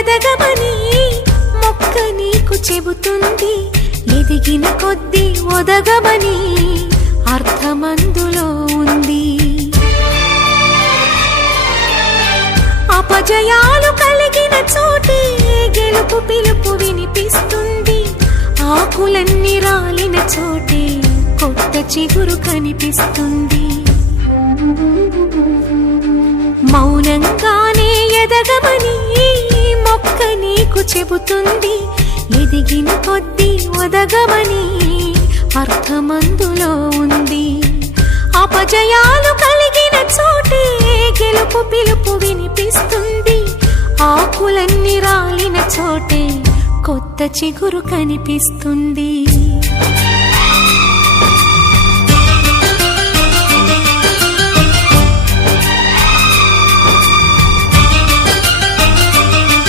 ఎదగమని మొక్క నీకు చెబుతుంది. ఎదిగిన కొద్దీ ఒదగమని అర్థమందులో ఉంది. అపజయాలు కలిగిన చోటే గెలుపు పిలుపు వినిపిస్తుంది. ఆకులన్నీ రాలిన చోటే కొత్త చిగురు కనిపిస్తుంది. మౌనంగానే ఎదగమని మొక్క నీకు చెబుతుంది. ఎదిగిన కొద్దీ ఒదగమని అర్థమందులో ఉంది. అపజయాలు కలిగిన చోటే గెలుపు పిలుపు వినిపిస్తుంది. ఆకులన్నీ రాలిన చోటే కొత్త చిగురు కనిపిస్తుంది.